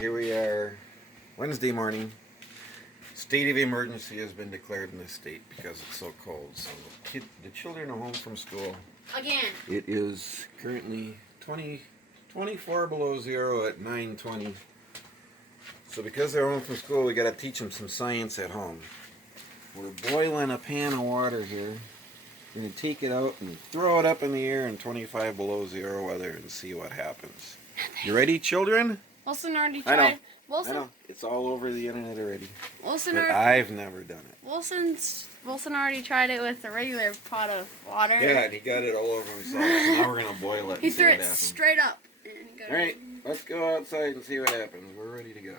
here we are, Wednesday morning. State of emergency has been declared in this state because it's so cold. So the children are home from school. Again. It is currently 24 below zero at 9:20. So because they're home from school, we got to teach them some science at home. We're boiling a pan of water here. We're going to take it out and throw it up in the air in 25 below zero weather and see what happens. You ready, children? Wilson already tried. I know. Wilson, I know. It's all over the internet already. Wilson, But I've never done it. Wilson already tried it with a regular pot of water. Yeah, and he got it all over himself. Now we're going to boil it He and see threw what it happens. straight up. All right, let's go outside and see what happens. We're ready to go.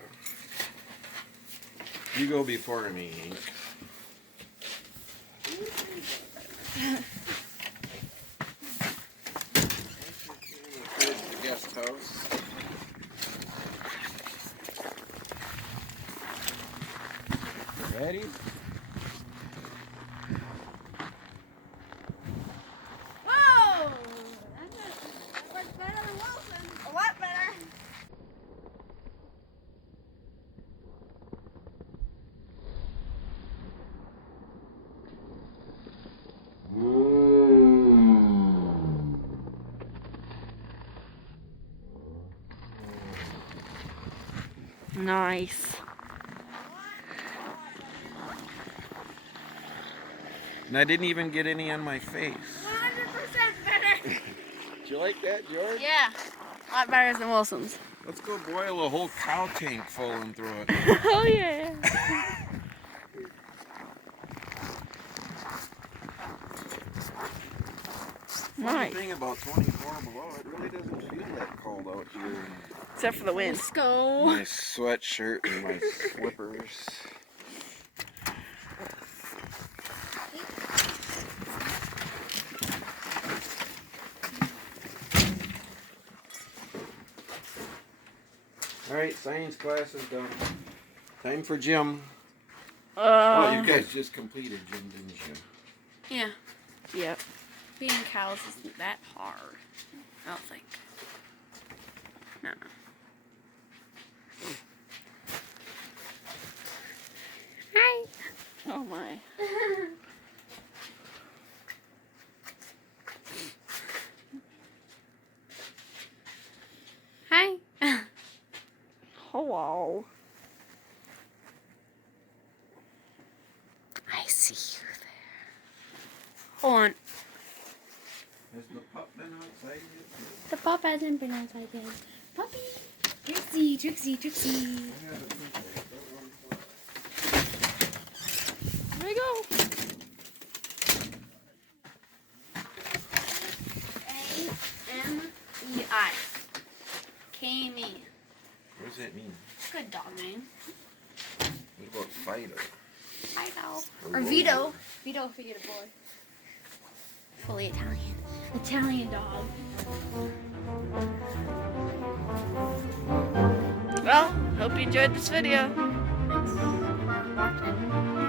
You go before me, Hank. The guest house. Ready? Whoa! That works better than Wilson. A lot better. Nice. And I didn't even get any on my face. 100% better. Did you like that, George? Yeah. A lot better than Wilson's. Let's go boil a whole cow tank full and throw it. Oh, yeah. Nice. The thing about 24 below, it really doesn't feel that cold out here. Except for the wind. Let's go. My sweatshirt and my slippers. Alright, science class is done. Time for gym. Oh, you guys just completed gym, didn't you? Yeah. Yep. Being cows isn't that hard. I don't think. No. Hi. Oh my. Hi. Hello. I see you there. Hold on. Has the pup been outside yet? The pup hasn't been outside yet. Puppy. Trixie, Trixie, Trixie. There we go. A-M-E-I. K-me. What does that mean? Good dog name. What about Fido? Fido. Or Vito. Vito if you get a boy. Fully Italian. Italian dog. Well, hope you enjoyed this video. Thanks for watching.